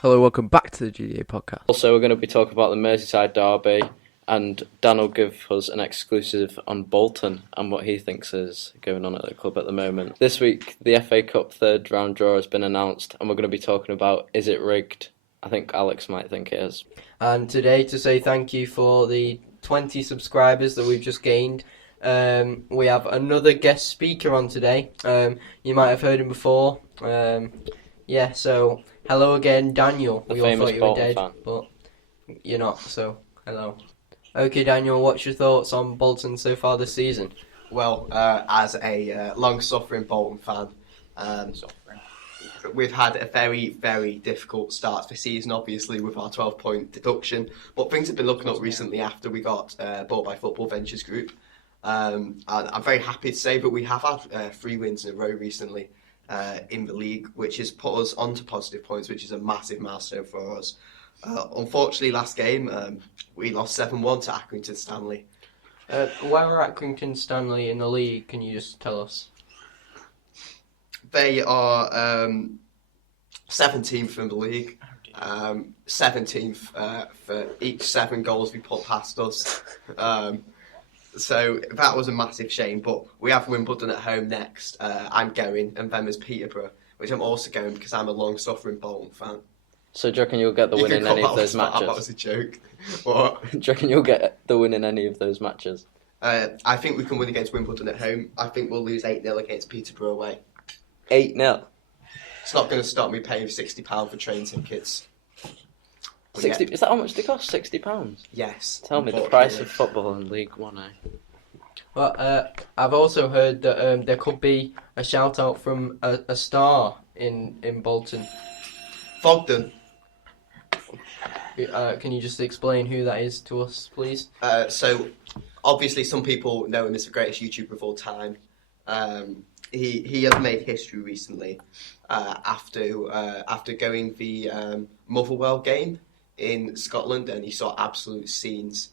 Hello, welcome back to the GDA podcast. Also, we're going to be talking about the Merseyside derby, and Dan will give us an exclusive on Bolton and what he thinks is going on at the club at the moment. This week, the FA Cup third round draw has been announced, and we're going to be talking about, is it rigged? I think Alex might think it is. And today, to say thank you for the 20 subscribers that we've just gained, we have another guest speaker on today. You might have heard him before. So hello again, Daniel. The we all famous thought you were Bolton dead, fan. but you're not, so hello. Okay, Daniel, what's your thoughts on Bolton so far this season? Well, as a long-suffering Bolton fan, we've had a very, very difficult start to the season, obviously, with our 12-point deduction. But things have been looking up recently after we got bought by Football Ventures Group. And I'm very happy to say that we have had 3 wins in a row recently in the league, which has put us onto positive points, which is a massive milestone for us. Unfortunately, last game, we lost 7-1 to Accrington Stanley. Where are Accrington Stanley in the league? Can you just tell us? They are 17th in the league, 17th for each 7 goals we put past us. So that was a massive shame, but we have Wimbledon at home next. I'm going, and then there's Peterborough, which I'm also going because I'm a long-suffering Bolton fan. So do you reckon you'll get the win in any of those matches? That was a joke. What? Do you reckon you'll get the win in any of those matches? I think we can win against Wimbledon at home. I think we'll lose 8-0 against Peterborough away. 8-0? It's not going to stop me paying £60 for train tickets. 60, is that how much they cost? £60? Yes. Tell me the price of football in League One, eh? Well, I've also heard that there could be a shout out from a star in Bolton. Fogden. Can you just explain who that is to us, please? So, obviously, some people know him as the greatest YouTuber of all time. He has made history recently after going the Motherwell game in Scotland, and he saw absolute scenes.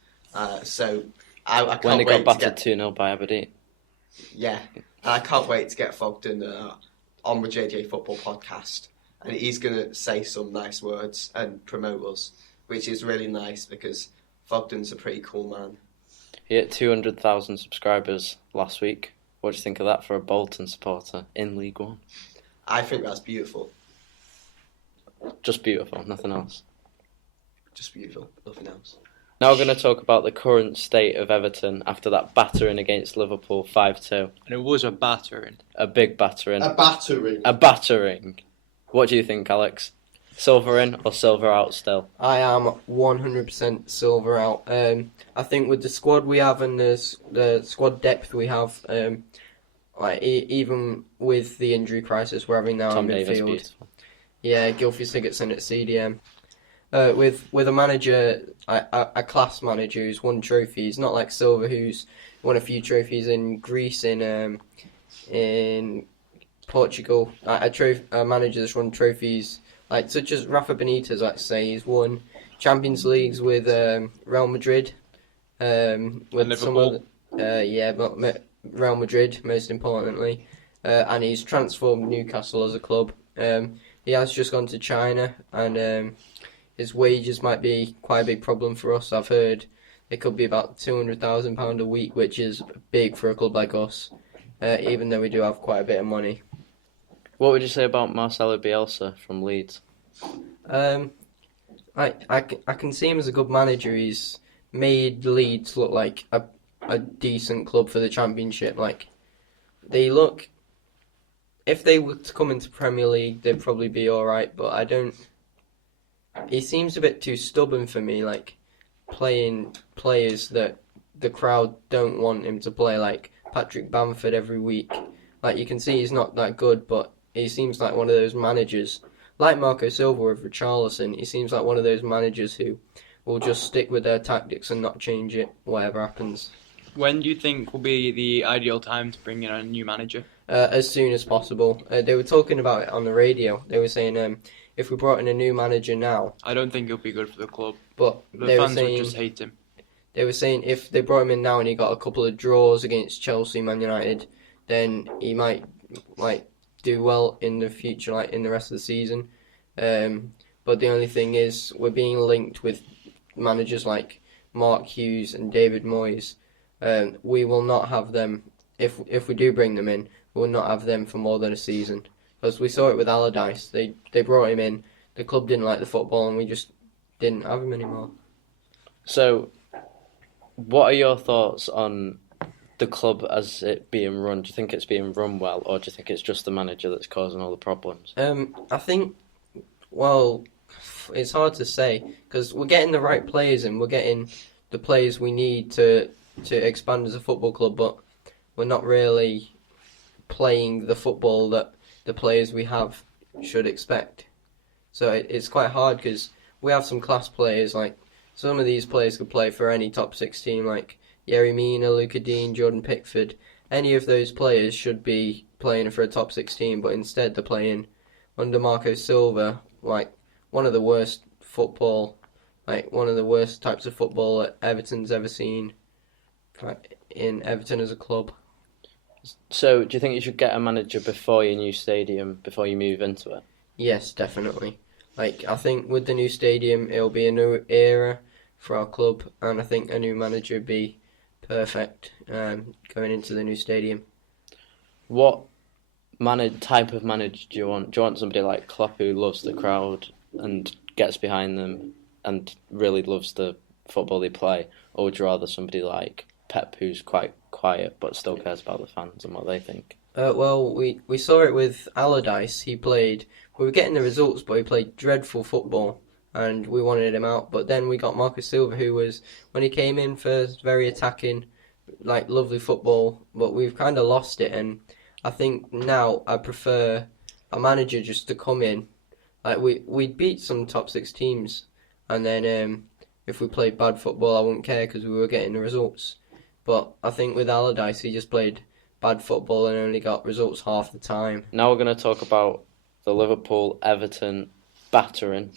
So I can't when they wait got to battered 2-0 by Aberdeen. Yeah, I can't wait to get Fogden on the JJ Football podcast, and he's going to say some nice words and promote us, which is really nice because Fogden's a pretty cool man. He hit 200,000 subscribers last week. What do you think of that for a Bolton supporter in League One? I think that's beautiful. Just beautiful, nothing else. Just beautiful, nothing else. Now we're going to talk about the current state of Everton after that battering against Liverpool 5-2. And it was a battering. A big battering. A battering. A battering. What do you think, Alex? Silver in or silver out still? I am 100% silver out. I think with the squad we have and the squad depth we have, even with the injury crisis we're having now Tom in Davis, midfield, beautiful. yeah, Gylfi Sigurdsson at CDM. With a manager, a class manager who's won trophies, not like Silva who's won a few trophies in Greece, in Portugal. A manager that's won trophies like such as Rafa Benitez, let's say, he's won Champions Leagues with Real Madrid, with Liverpool. but Real Madrid most importantly, and he's transformed Newcastle as a club. He has just gone to China, and his wages might be quite a big problem for us. I've heard it could be about £200,000 a week, which is big for a club like us, even though we do have quite a bit of money. What would you say about Marcelo Bielsa from Leeds? I can see him as a good manager. He's made Leeds look like a decent club for the Championship. Like, they look... If they were to come into Premier League, they'd probably be alright, but I don't... He seems a bit too stubborn for me, like, playing players that the crowd don't want him to play, like Patrick Bamford every week. Like, you can see he's not that good, but he seems like one of those managers, like Marco Silva with Richarlison, he seems like one of those managers who will just stick with their tactics and not change it, whatever happens. When do you think will be the ideal time to bring in a new manager? As soon as possible. They were talking about it on the radio. They were saying if we brought in a new manager now, I don't think he'll be good for the club. but The they were fans would saying just hate him. they were saying if they brought him in now and he got a couple of draws against Chelsea, Man United, then he might do well in the future, like in the rest of the season. But the only thing is, we're being linked with managers like Mark Hughes and David Moyes. We will not have them, if we do bring them in, we will not have them for more than a season. Because we saw it with Allardyce. They brought him in, the club didn't like the football, and we just didn't have him anymore. So, what are your thoughts on the club as it being run? Do you think it's being run well, or do you think it's just the manager that's causing all the problems? I think, well, it's hard to say, because we're getting the right players in, we're getting the players we need to expand as a football club, but we're not really playing the football that the players we have should expect. So it's quite hard, because we have some class players, like some of these players could play for any top 6 team, like Yerry Mina, Luca Dean, Jordan Pickford. Any of those players should be playing for a top 6 team, but instead they're playing under Marco Silva, like one of the worst types of football that Everton's ever seen in Everton as a club. So, do you think you should get a manager before your new stadium, before you move into it? Yes, definitely. Like, I think with the new stadium, it'll be a new era for our club, and I think a new manager would be perfect going into the new stadium. What type of manager do you want? Do you want somebody like Klopp who loves the crowd and gets behind them and really loves the football they play, or would you rather somebody like Pep who's quite quiet but still cares about the fans and what they think? Well, we saw it with Allardyce. We were getting the results, but he played dreadful football, and we wanted him out. But then we got Marco Silva, who was, when he came in first, very attacking, like lovely football, but we've kind of lost it. And I think now I prefer a manager just to come in. Like we beat some top 6 teams, and then if we played bad football, I wouldn't care because we were getting the results. But I think with Allardyce, he just played bad football and only got results half the time. Now we're going to talk about the Liverpool-Everton battering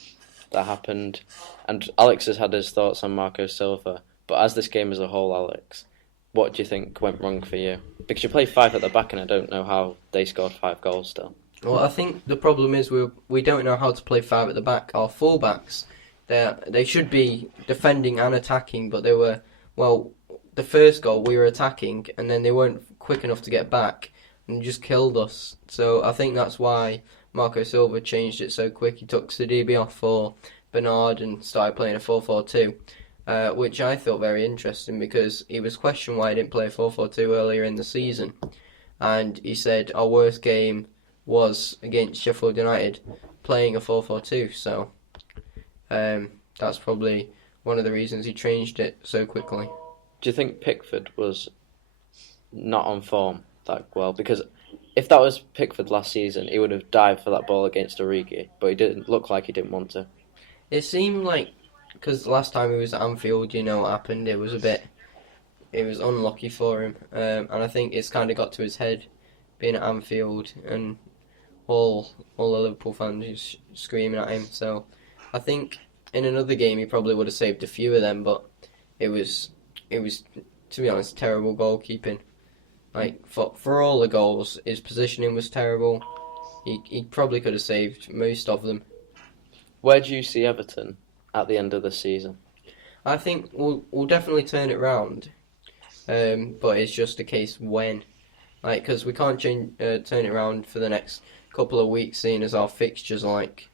that happened. And Alex has had his thoughts on Marco Silva. But as this game as a whole, Alex, what do you think went wrong for you? Because you play 5 at the back and I don't know how they scored 5 goals still. Well, I think the problem is we don't know how to play 5 at the back. Our fullbacks, they should be defending and attacking, but they were, well, the first goal we were attacking and then they weren't quick enough to get back and just killed us. So I think that's why Marco Silva changed it so quick. He took Sidibe off for Bernard and started playing a 4-4-2, which I thought very interesting because he was questioned why he didn't play a 4-4-2 earlier in the season. And he said our worst game was against Sheffield United playing a 4-4-2. So that's probably one of the reasons he changed it so quickly. Do you think Pickford was not on form that well? Because if that was Pickford last season, he would have dived for that ball against Origi, but he didn't look like he didn't want to. It seemed like, because last time he was at Anfield, you know what happened, it was unlucky for him, and I think it's kind of got to his head being at Anfield and all the Liverpool fans just screaming at him. So I think in another game he probably would have saved a few of them, but it was, to be honest, terrible goalkeeping. Like, for all the goals, his positioning was terrible. He probably could have saved most of them. Where do you see Everton at the end of the season? I think we'll definitely turn it round, but it's just a case when. Like, because we can't turn it around for the next couple of weeks, seeing as our fixtures are, like,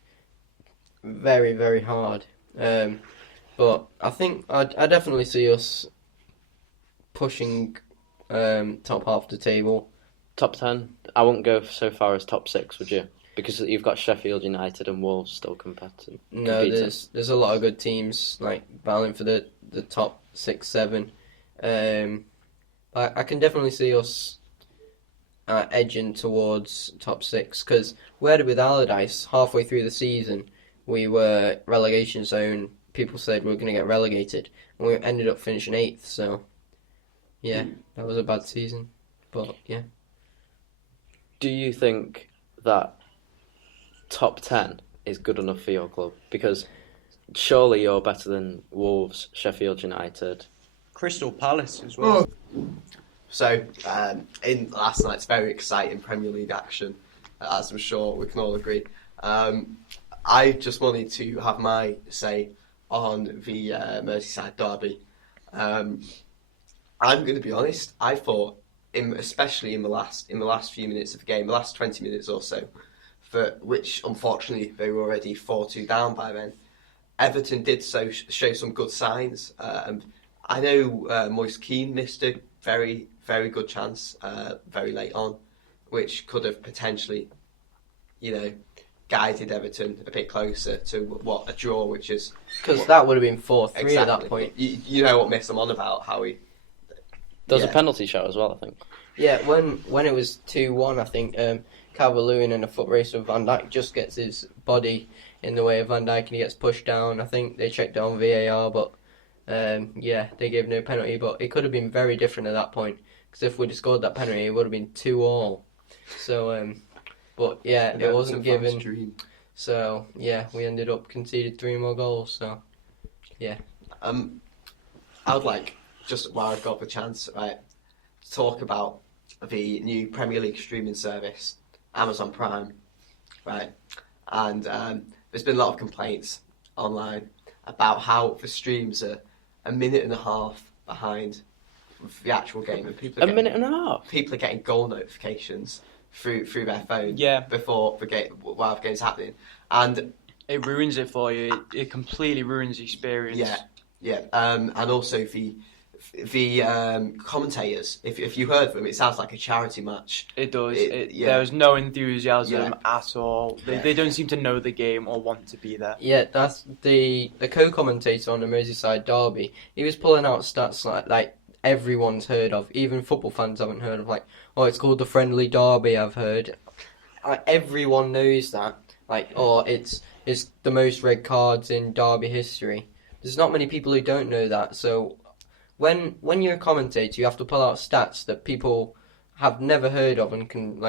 very, very hard. But I think I definitely see us pushing top half of the table. Top 10? I wouldn't go so far as top 6, would you? Because you've got Sheffield United and Wolves still competing. No, there's a lot of good teams like battling for the top 6, 7. I can definitely see us edging towards top 6 because we had it with Allardyce halfway through the season. We were relegation zone. People said we were going to get relegated, and we ended up finishing 8th. So, yeah, that was a bad season. But yeah. Do you think that top 10 is good enough for your club? Because surely you're better than Wolves, Sheffield United, Crystal Palace as well. So, in last night's very exciting Premier League action, as I'm sure we can all agree, I just wanted to have my say on the Merseyside derby. I'm going to be honest. I thought, especially in the last few minutes of the game, the last 20 minutes or so, for which unfortunately they were already 4-2 down by then. Everton did show some good signs. I know Moise Keane missed a very, very good chance very late on, which could have potentially, guided Everton a bit closer to a draw, which is... Because that would have been 4-3 exactly. at that point. You know what miss I'm on about, Howie. There was a penalty shot as well, I think. Yeah, when it was 2-1, I think Calvert-Lewin in a foot race with Van Dijk just gets his body in the way of Van Dijk and he gets pushed down. I think they checked it on VAR, but they gave no penalty. But it could have been very different at that point, because if we'd scored that penalty, it would have been 2-2. So, but yeah, it wasn't given. Dream. So yeah, we ended up conceded 3 more goals. So yeah. I would like, just while I've got the chance, right, to talk about the new Premier League streaming service, Amazon Prime, right? And there's been a lot of complaints online about how the streams are a minute and a half behind the actual game, and people are minute and a half. People are getting goal notifications through their phone before the game, while the game's happening, and it ruins it for you. It completely ruins the experience. Yeah. And also the commentators, if you heard them, it sounds like a charity match. It does. There's no enthusiasm at all. They don't seem to know the game or want to be there. Yeah, that's the co-commentator on the Merseyside derby. He was pulling out stats like everyone's heard of, even football fans haven't heard of. Like, it's called the Friendly Derby. I've heard. Everyone knows that. It's the most red cards in derby history. There's not many people who don't know that. So when you're a commentator, you have to pull out stats that people have never heard of and can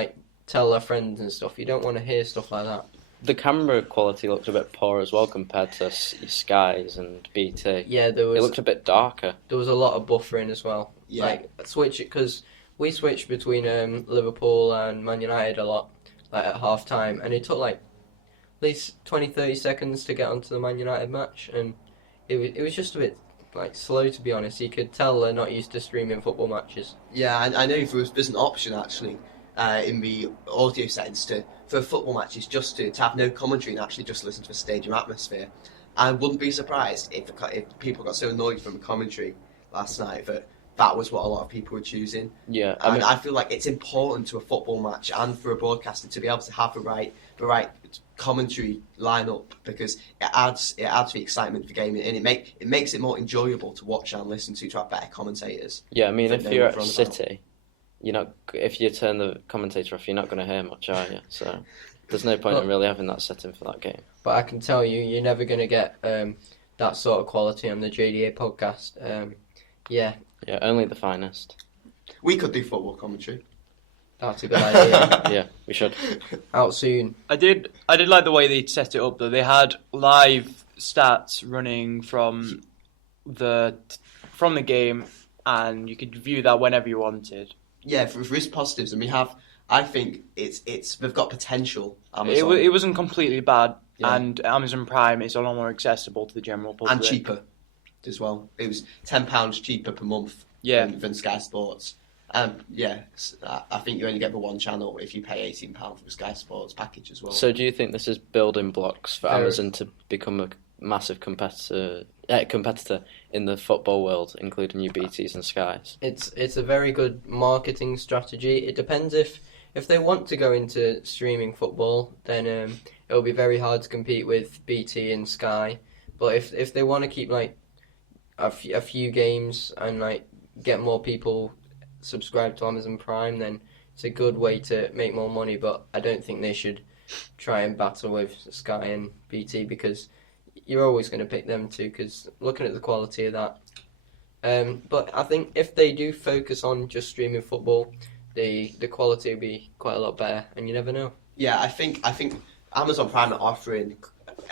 tell their friends and stuff. You don't want to hear stuff like that. The camera quality looked a bit poor as well compared to Skies and BT. Yeah, it looked a bit darker. There was a lot of buffering as well. Yeah. Because we switched between Liverpool and Man United a lot, at half time, and it took at least 20-30 seconds to get onto the Man United match, and it was just a bit slow, to be honest. You could tell they're not used to streaming football matches. Yeah, and I know there's an option actually in the audio settings for football matches just to have no commentary and actually just listen to the stadium atmosphere. I wouldn't be surprised if people got so annoyed from the commentary last night that was what a lot of people were choosing. Yeah, I feel like it's important to a football match and for a broadcaster to be able to have the right commentary lineup, because it adds to the excitement of the game, and it makes it more enjoyable to watch and listen to have better commentators. Yeah, I mean, if you're at City, if you turn the commentator off, you're not going to hear much, are you? So there's no point in really having that setting for that game. But I can tell you, you're never going to get that sort of quality on the JDA podcast. Yeah, only the finest. We could do football commentary. That's a good idea. Yeah, we should. Out soon. I did like the way they set it up though. They had live stats running from the game, and you could view that whenever you wanted. Yeah, for risk positives, and I think they've got potential. Amazon. It wasn't completely bad, Yeah. and Amazon Prime is a lot more accessible to the general public. And cheaper as well. It was £10 cheaper per month than Sky Sports. I think you only get the one channel if you pay £18 for the Sky Sports package as well. So do you think this is building blocks for Amazon to become a massive competitor in the football world, including your BTs and Skies? It's a very good marketing strategy. It depends if they want to go into streaming football, then it'll be very hard to compete with BT and Sky. But if they want to keep a few games and get more people subscribed to Amazon Prime, then it's a good way to make more money. But I don't think they should try and battle with Sky and BT, because you're always going to pick them two, because looking at the quality of that. But I think if they do focus on just streaming football, the quality will be quite a lot better, and you never know. Yeah, I think Amazon Prime are offering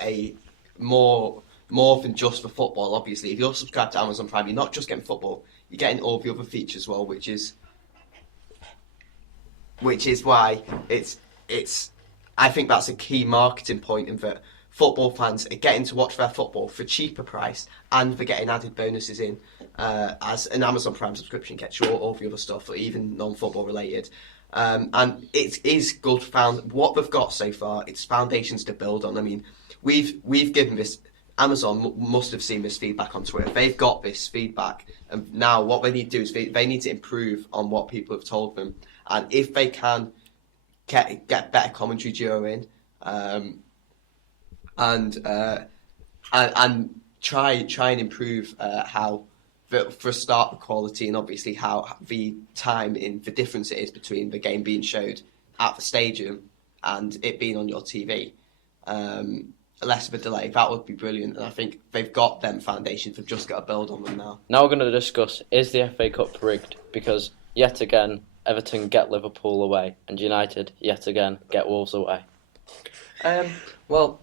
a more than just for football. Obviously, if you're subscribed to Amazon Prime, you're not just getting football; you're getting all the other features as well, which is why it's. I think that's a key marketing point in that football fans are getting to watch their football for cheaper price, and they're getting added bonuses in as an Amazon Prime subscription gets you all the other stuff, even non-football related. And it is good. What they've got so far, it's foundations to build on. I mean, we've given this. Amazon must have seen this feedback on Twitter. They've got this feedback, and now what they need to do is they need to improve on what people have told them. And if they can get better commentary duo in, and try and improve how. For a start, the quality, and obviously how the time in the difference it is between the game being showed at the stadium and it being on your TV. Less of a delay, that would be brilliant, and I think they've got them foundations. They've just got to build on them now. Now we're going to discuss, is the FA Cup rigged? Because yet again, Everton get Liverpool away, and United yet again get Wolves away. Well,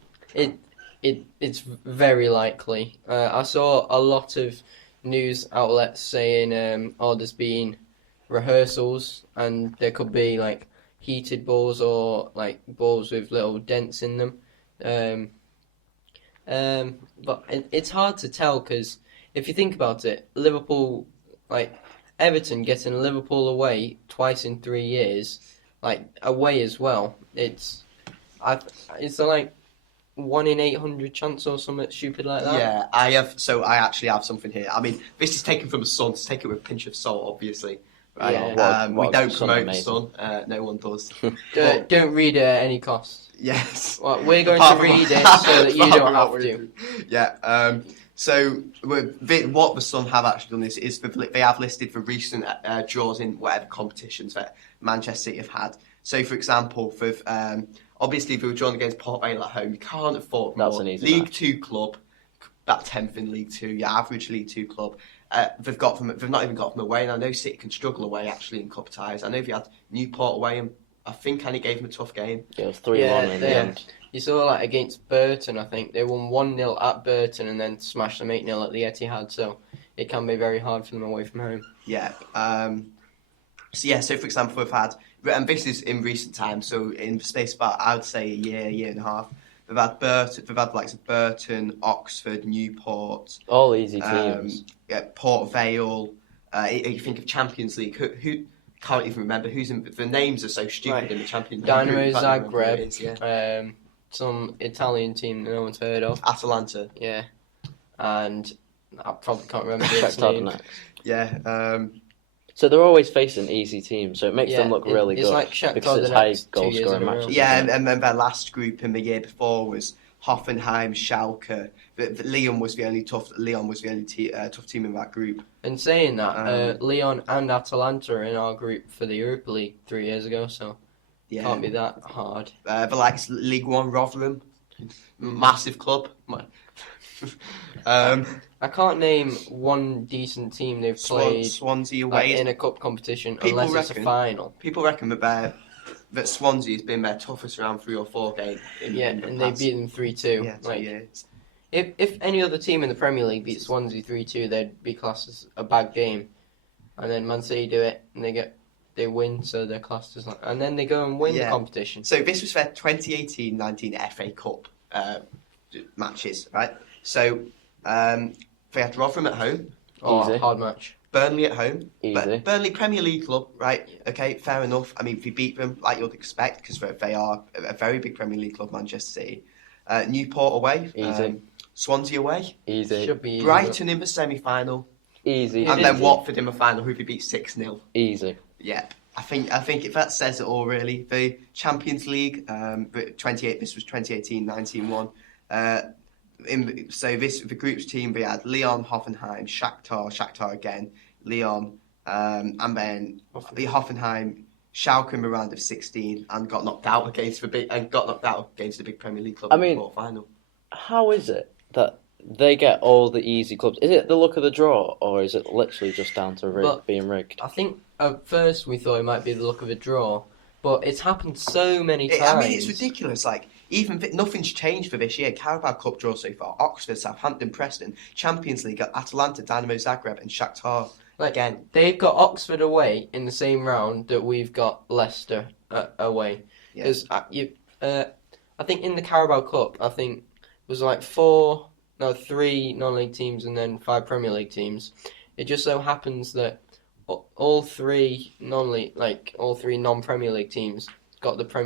it's very likely. I saw a lot of news outlets saying, there's been rehearsals, and there could be like heated balls or like balls with little dents in them. But it's hard to tell, because if you think about it, Liverpool, like Everton getting Liverpool away twice in 3 years, like away as well, it's like 1 in 800 chance or something stupid like that. Yeah, I actually have something here. I mean, this is taken from the Sun, to take it with a pinch of salt, obviously. Right? Yeah. We don't promote the Sun. No one does. Don't read it at any cost. Yes. Well, we're going to read it so that you don't have to. Yeah. So what the Sun have actually done is they have listed the recent draws in whatever competitions that Manchester City have had. So, for example, obviously if they were drawn against Port Vale at home, you can't afford more. That's an easy League match. 2 club, about 10th in League 2, your average League 2 club. They've not even got them away, and I know City can struggle away actually in cup ties. I know they had Newport away, and I think Annie gave them a tough game. Yeah, it was 3-1 in the end. You saw like against Burton, I think they won 1-0 at Burton and then smashed them 8-0 at the Etihad. So it can be very hard for them away from home. Yeah. So for example, we've had, and this is in recent times, so in the space of about, I would say a year and a half, we've had likes of Burton, Oxford, Newport, All easy teams. Port Vale. You think of Champions League, who can't even remember who's in. The names are so stupid in the Champions League. Dynamo Can't remember who it is, Zagreb, some Italian team that no one's heard of. Atalanta. Yeah, and I probably can't remember the Shakhtar name. Donetsk. Yeah. So they're always facing easy teams, so it makes them look really it's good like Shakhtar because it's Donetsk high 2 goal years scoring in a row. matches. Yeah, and then their last group in the year before was Hoffenheim, Schalke. Leon was the only tough team in that group. And saying that, Lyon and Atalanta are in our group for the Europa League 3 years ago, so Yeah. can't be that hard. The likes League One, Rotherham, massive club. I can't name one decent team they've played Swansea like, away. in a cup competition People unless it's a reckon- final. People reckon that Swansea has been their toughest round 3 or 4 game. In the And they past. beat them 3-2. Yeah, 2 like, years. if any other team in the Premier League beat Swansea 3-2, they'd be classed as a bad game. And then Man City do it, and they win, so they're classed as and then they go and win the competition. So this was their 2018-19 FA Cup matches, right? So they had Rotherham at home, Easy. Hard match. Burnley at home. Easy. Burnley Premier League club, right? Okay, fair enough. I mean, if you beat them like you'd expect, because they are a very big Premier League club, Manchester City. Newport away. Easy. Swansea away. Easy. Should be easy, Brighton in the semi-final. Easy. And Easy. then Watford in the final, who they beat 6-0. Easy. Yeah. I think if that says it all, really. The Champions League, this was 2018-19 one. The group's team, we had Lyon, Hoffenheim, Shakhtar again, Lyon, and then the Hoffenheim, Schalke in the round of 16, and got knocked out against the big Premier League club I in mean, the quarter-final. How is it that they get all the easy clubs? Is it the look of the draw, or is it literally just down to being rigged? I think at first we thought it might be the look of a draw, but it's happened so many times. I mean, it's ridiculous. Like, nothing's changed for this year. Carabao Cup draw so far: Oxford, Southampton, Preston. Champions League: Atalanta, Dynamo Zagreb, and Shakhtar. Again, they've got Oxford away in the same round that we've got Leicester away. Yeah. Because I think in the Carabao Cup, I think was like 3 non-league teams and then 5 Premier League teams. It just so happens that all 3 non-Premier League teams got to play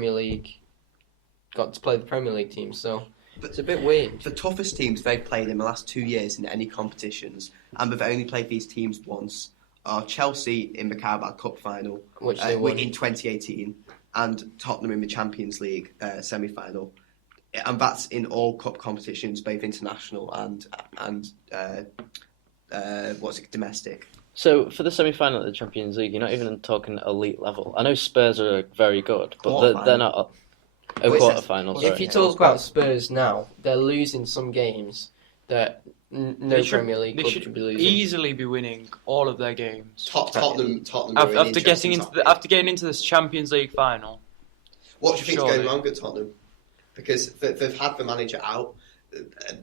the Premier League teams. So it's a bit weird. The toughest teams they've played in the last 2 years in any competitions, and they've only played these teams once, are Chelsea in the Carabao Cup final, Which they won in 2018, and Tottenham in the Champions League semi-final. And that's in all cup competitions, both international and domestic. So for the semi-final of the Champions League, you're not even talking elite level. I know Spurs are very good, but they're not a quarter-final. If you talk about Spurs now, they're losing some games that no Premier League club should be losing. Easily be winning all of their games. Tottenham After getting into this Champions League final. What do you think is going wrong at Tottenham? Because they've had the manager out.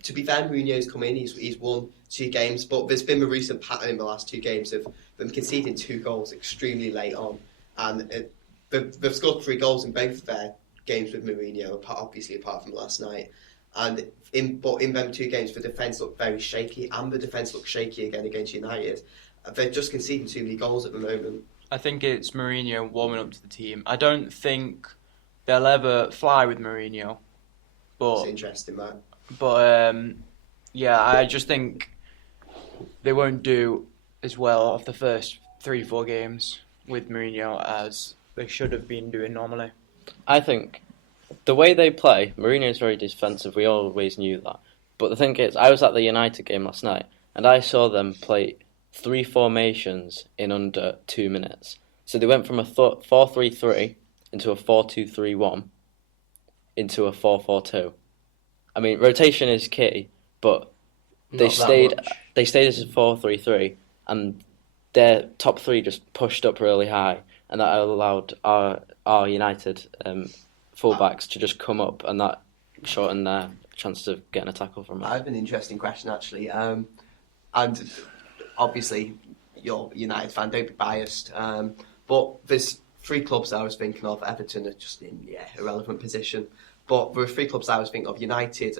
To be fair, Mourinho's come in, he's won 2 games, but there's been a recent pattern in the last 2 games of them conceding 2 goals extremely late on. And they've scored 3 goals in both of their games with Mourinho, obviously apart from last night. And in them 2 games, the defence looked very shaky, and the defence looked shaky again against United. They're just conceding too many goals at the moment. I think it's Mourinho warming up to the team. I don't think they'll ever fly with Mourinho. It's interesting, that. But I just think they won't do as well off the first 3-4 games with Mourinho as they should have been doing normally. I think the way they play, Mourinho's very defensive. We always knew that. But the thing is, I was at the United game last night, and I saw them play 3 formations in under 2 minutes. So they went from a 4-3-3 into a 4-2-3-1 into a 4-4-2. I mean, rotation is key, but they stayed as a 4-3-3, and their top 3 just pushed up really high, and that allowed our United fullbacks to just come up, and that shortened their chances of getting a tackle from it. I have an interesting question, actually. And obviously, you're a United fan, don't be biased. But there's 3 clubs I was thinking of. Everton are just in irrelevant position. But there are 3 clubs I was thinking of: United,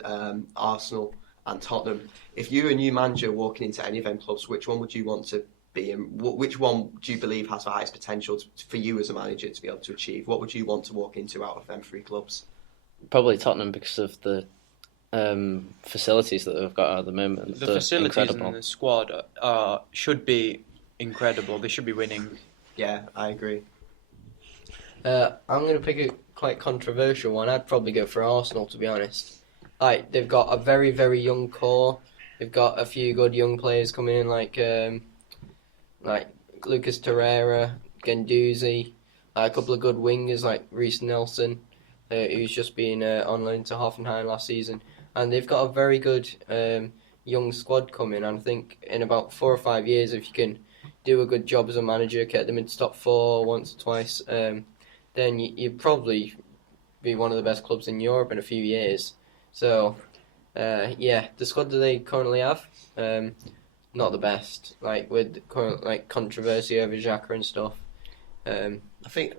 Arsenal, and Tottenham. If you were a new manager walking into any of them clubs, which one would you want to be in? Which one do you believe has the highest potential for you as a manager to be able to achieve? What would you want to walk into out of them 3 clubs? Probably Tottenham, because of the facilities that they've got at the moment. The facilities in the squad should be incredible. They should be winning. Yeah, I agree. I'm going to pick a quite controversial one. I'd probably go for Arsenal, to be honest. Like, they've got a very, very young core. They've got a few good young players coming in, like Lucas Torreira, Guendouzi, a couple of good wingers like Reece Nelson, who's just been on loan to Hoffenheim last season. And they've got a very good young squad coming. And I think in about 4 or 5 years, if you can do a good job as a manager, get them into top 4 once or twice, then you'd probably be one of the best clubs in Europe in a few years. So, the squad that they currently have, not the best. Like, with current controversy over Xhaka and stuff. I think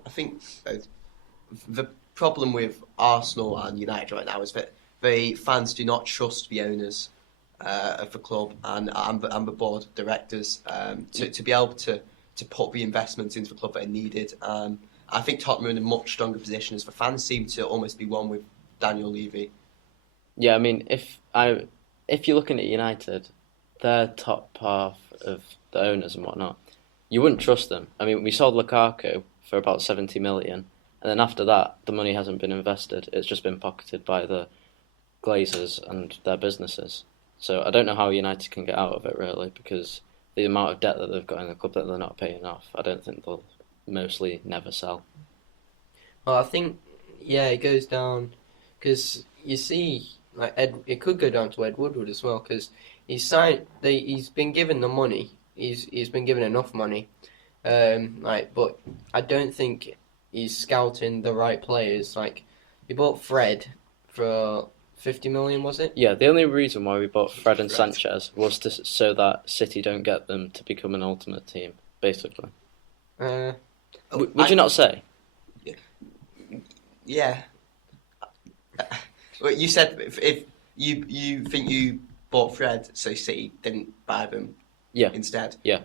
the problem with Arsenal and United right now is that the fans do not trust the owners of the club and the board of directors to be able to put the investments into the club that are needed. I think Tottenham are in a much stronger position, as the fans seem to almost be one with Daniel Levy. Yeah, I mean, if you're looking at United, their top half of the owners and whatnot, you wouldn't trust them. I mean, we sold Lukaku for about 70 million, and then after that, the money hasn't been invested. It's just been pocketed by the Glazers and their businesses. So I don't know how United can get out of it, really, because the amount of debt that they've got in the club that they're not paying off, I don't think they'll mostly never sell. Well, I think, it goes down, because you see, it could go down to Ed Woodward as well, because he's been given the money, he's been given enough money, but I don't think he's scouting the right players. Like, he bought Fred for 50 million, was it? Yeah, the only reason why we bought Fred and Sanchez was so that City don't get them to become an ultimate team, basically. Would you not say? Yeah. Well, you said You think you bought Fred, so City didn't buy them? Yeah. Instead. Yeah.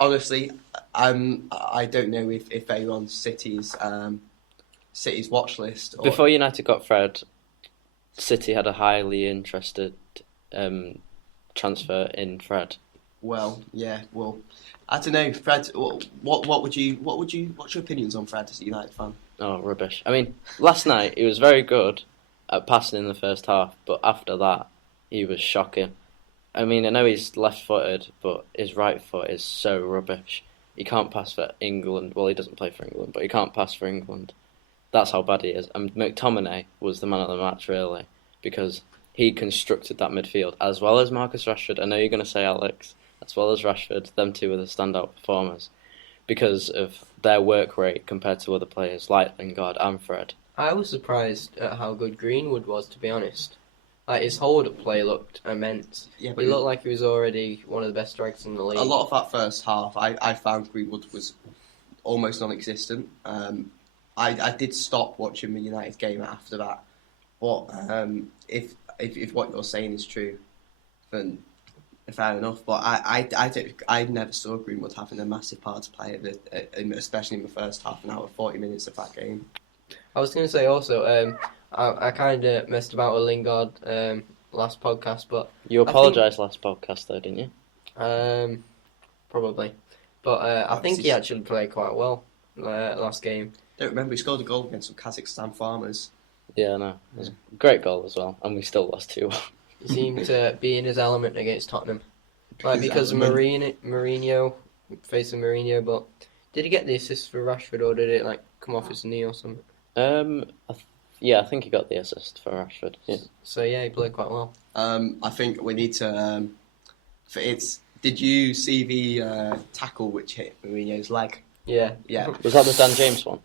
Honestly, I don't know if they're on City's watch list. Or... Before United got Fred, City had a highly interested transfer in Fred. Well, yeah. Well, I don't know, Fred. What's your opinions on Fred as a United fan? Oh, rubbish. I mean, last night he was very good at passing in the first half, but after that, he was shocking. I mean, I know he's left-footed, but his right foot is so rubbish. He can't pass for England. Well, he doesn't play for England, but he can't pass for England. That's how bad he is. And McTominay was the man of the match, really, because he constructed that midfield, as well as Marcus Rashford. I know you're going to say Alex, as well as Rashford. Them two were the standout performers because of their work rate compared to other players like Lingard and Fred. I was surprised at how good Greenwood was, to be honest. Like, his hold-up play looked immense. Yeah, He looked like he was already one of the best strikers in the league. a lot of that first half, I found Greenwood was almost non-existent. I did stop watching the United game after that. But if what you're saying is true, then fair enough. But I never saw Greenwood having a massive part to play, especially in the first half an hour, 40 minutes of that game. I was going to say also, I kind of messed about with Lingard last podcast, but You apologised last podcast, though, didn't you? probably. But I think he actually played quite well last game. Don't remember, he scored a goal against some Kazakhstan farmers. Yeah, no. It was a great goal as well, and we still lost 2-1. He seemed to be in his element against Tottenham. Like, because Mourinho, facing Mourinho, but did he get the assist for Rashford, or did it come off his knee or something? Yeah, I think he got the assist for Rashford. Yeah. So yeah, he played quite well. I think we need to. Did you see the tackle which hit Mourinho's leg? Yeah. Yeah. Was that the Dan James one?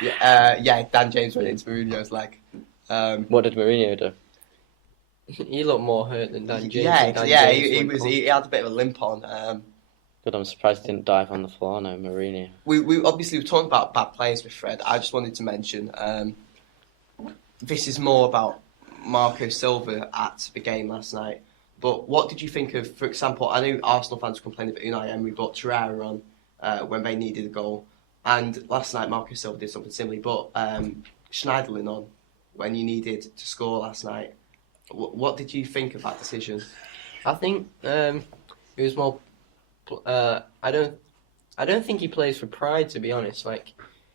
Yeah. Dan James went into Mourinho's leg. What did Mourinho do? He looked more hurt than Dan James. He had a bit of a limp on. Good, I'm surprised he didn't dive on the floor, no, Mourinho. We obviously were talking about bad players with Fred. I just wanted to mention this is more about Marco Silva at the game last night. But what did you think of, for example, I know Arsenal fans were complaining that Unai Emery brought Torreira on when they needed a goal. And last night Marco Silva did something similar, but Schneiderlin on when you needed to score last night. What did you think of that decision? I think it was more. I don't think he plays for pride, to be honest.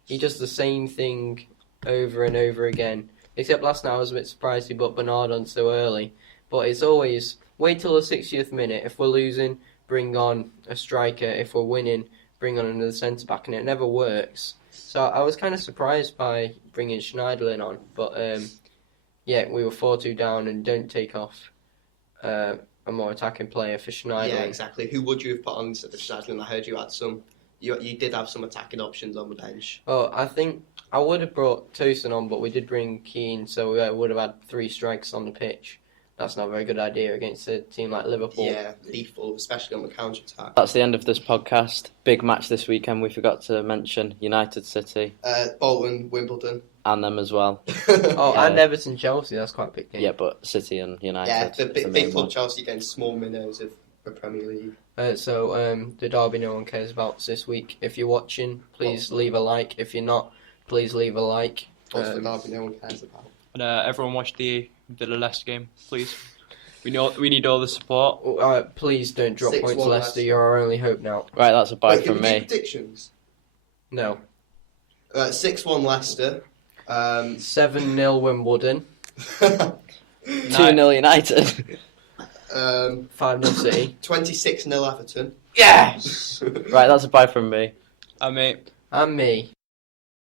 He does the same thing over and over again. Except last night I was a bit surprised he put Bernard on so early. But it's always wait till the 60th minute. If we're losing, bring on a striker. If we're winning, bring on another centre back, and it never works. So I was kind of surprised by bringing Schneiderlin on. But yeah, we were 4-2 down, and don't take off a more attacking player for Schneiderlin. Yeah, exactly. Who would you have put on instead of Schneiderlin? I heard you had some. You did have some attacking options on the bench. Oh, I think I would have brought Tosin on, but we did bring Keane, so we would have had 3 strikers on the pitch. That's not a very good idea against a team like Liverpool. Yeah, lethal, especially on the counter-attack. That's the end of this podcast. Big match this weekend. We forgot to mention United City. Bolton, Wimbledon. And them as well. And Everton, Chelsea. That's quite a big game. Yeah, but City and United. Yeah, the main big club one. Chelsea against small minnows of the Premier League. So the derby no one cares about this week. If you're watching, please leave a like. If you're not, please leave a like. Also, the derby no one cares about. And everyone watch the Villa Leicester game, please. We need all the support. Please don't drop 6-1 points, Leicester. You're our only hope now. Right, that's a bye Wait, from can we do me. predictions? No. 6-1 Leicester. 7-0 Wimbledon. 2-0 United. 5-0 City. 26-0 Everton. Yes! Right, that's a bye from me. I mean. And me.